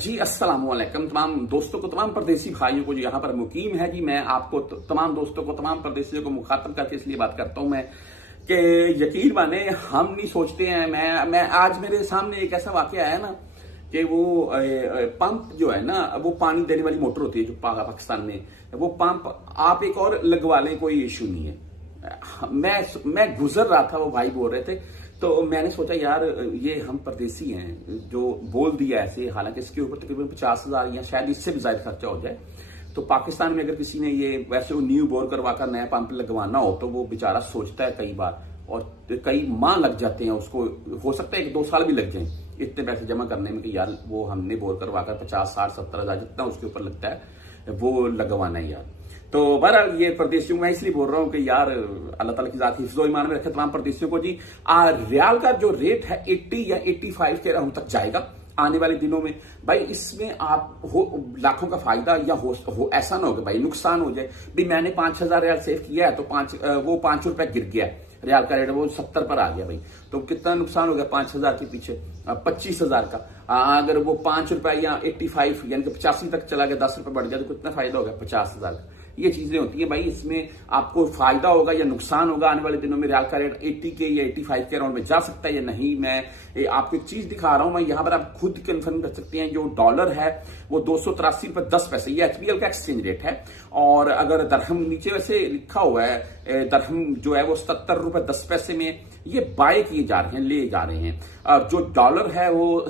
जी अस्सलाम वालेकुम तमाम दोस्तों को, तमाम परदेसी भाइयों को जो यहाँ पर मुकीम है जी, मैं आपको तमाम दोस्तों को, तमाम परदेसियों को मुखातब करके इसलिए बात करता हूँ मैं कि यकीन माने हम नहीं सोचते हैं। मैं आज मेरे सामने एक ऐसा वाकया आया ना कि वो पंप जो है ना, वो पानी देने वाली मोटर होती है जो पाकिस्तान में, वो पंप आप एक और लगवा लें, कोई इशू नहीं है। मैं गुजर रहा था, वो भाई बोल रहे थे, तो मैंने सोचा यार ये हम परदेसी हैं जो बोल दिया ऐसे, हालांकि इसके ऊपर तकरीबन 50,000 या शायद इससे भी ज्यादा खर्चा हो जाए। तो पाकिस्तान में अगर किसी ने ये वैसे वो न्यू बोर करवा कर नया पंप लगवाना हो तो वो बेचारा सोचता है कई बार, और कई माह लग जाते हैं उसको, हो सकता है 1-2 साल भी लग जाए इतने पैसे जमा करने में कि यार वो हमने बोर करवा कर 50, 60, 70,000 जितना उसके ऊपर लगता है वो लगवाना है यार। तो बहरहाल ये परदेसियों को मैं इसलिए बोल रहा हूं कि यार अल्लाह ताला की जात हिफ्ज़ो ईमान में रखे तमाम परदेसियों को जी। रियाल का जो रेट है 80 या 85 के राउंड तक जाएगा आने वाले दिनों में। भाई इसमें आप लाखों का फायदा या हो ऐसा ना हो कि भाई नुकसान हो जाए। भाई मैंने 5,000 रियाल सेव किया है तो वो 5 रुपए गिर गया है, रियाल का रेट वो 70 पर आ गया भाई, तो कितना नुकसान हो गया 5,000 के पीछे 25,000 का। अगर वो 5 रुपए या 85 यानी कि 85 तक चला गया, 10 रुपए बढ़ गया तो कितना फायदा हो गया 50,000 का। ये चीजें होती है भाई, इसमें आपको फायदा होगा या नुकसान होगा आने वाले दिनों में। रियाल का रेट 80 के या 85 के अराउंड में जा सकता है या नहीं। मैं आपको एक चीज दिखा रहा हूं, मैं यहां पर आप खुद कंफर्म कर सकते हैं। जो डॉलर है वो 283 रुपए 10 पैसे, ये एचबीएल का एक्सचेंज रेट है। और अगर दरहम नीचे वैसे लिखा हुआ है, दरहम जो है वो 77 रुपए 10 पैसे में ये बाय किए जा रहे हैं, ले जा रहे हैं। जो डॉलर है वो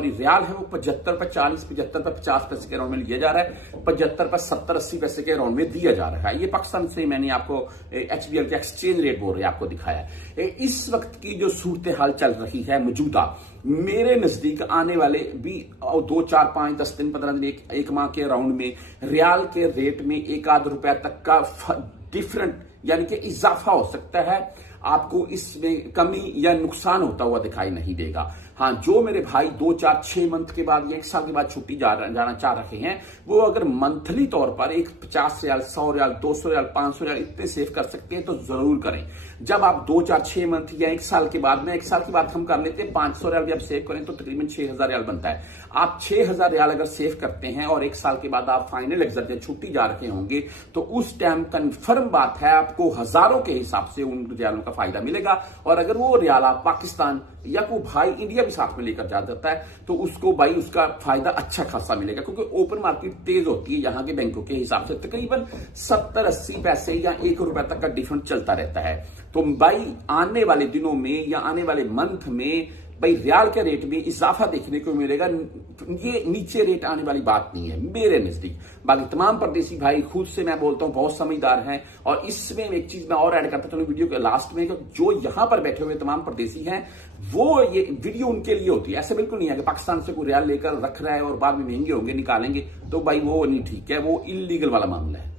रियाल है वो 75 पे 40, 75 पे 50 पैसे के अराउंड में लिया जा रहा है, 75 पे 70-80 पैसे के अराउंड में दिया जा रहा है। ये पाकिस्तान से मैंने आपको एचबीएल के एक्सचेंज रेट बोल रहे हैं आपको दिखाया है। इस वक्त की जो सूरत हाल चल रही है मौजूदा, मेरे नजदीक आने वाले भी 2, 4, 5, 10 दिन, 15 दिन, एक माह के अराउंड में रियाल के रेट में 1-आध रुपया तक का डिफरेंट यानी कि इजाफा हो सकता है। आपको इसमें कमी या नुकसान होता हुआ दिखाई नहीं देगा। हाँ, जो मेरे भाई 2, 4, 6 मंथ के बाद या 1 साल के बाद छुट्टी जाना चाह रहे हैं, वो अगर मंथली तौर पर एक 50 रियाल, 100 रियाल, 200 रियाल, 500 रियाल इतने सेव कर सकते हैं तो जरूर करें। जब आप 2, 4, 6 मंथ या 1 साल के बाद में, 1 साल की बात हम कर लेते हैं, 500 रियाल भी आप सेव करें तो तकरीबन 6,000 रियाल बनता है। आप 6,000 रियाल अगर सेव करते हैं और 1 साल के बाद आप फाइनल एग्जाम छुट्टी जा रहे होंगे तो उस टाइम कंफर्म बात है आपको हजारों के हिसाब से उन रियालों का फायदा मिलेगा। और अगर वो रियाल आप पाकिस्तान या कोई भाई इंडिया भी साथ में लेकर जा देता है तो उसको भाई उसका फायदा अच्छा खासा मिलेगा, क्योंकि ओपन मार्केट तेज होती है यहाँ के बैंकों के हिसाब से। तकरीबन 70-80 पैसे या 1 रुपए तक का डिफरेंस चलता रहता है। तो भाई आने वाले दिनों में या आने वाले मंथ में भाई रियाल के रेट में इजाफा देखने को मिलेगा। ये नीचे रेट आने वाली बात नहीं है मेरे नजदीक। बाकी तमाम परदेसी भाई, खुद से मैं बोलता हूं, बहुत समझदार हैं। और इसमें एक चीज मैं और ऐड करता चलूं वीडियो के लास्ट में, जो यहां पर बैठे हुए तमाम परदेसी हैं वो ये वीडियो उनके लिए होती है। ऐसा बिल्कुल नहीं है कि पाकिस्तान से कोई रियाल लेकर रख रहा है और बाद में महंगे होंगे निकालेंगे, तो भाई वो नहीं ठीक है, वो इलीगल वाला मामला है।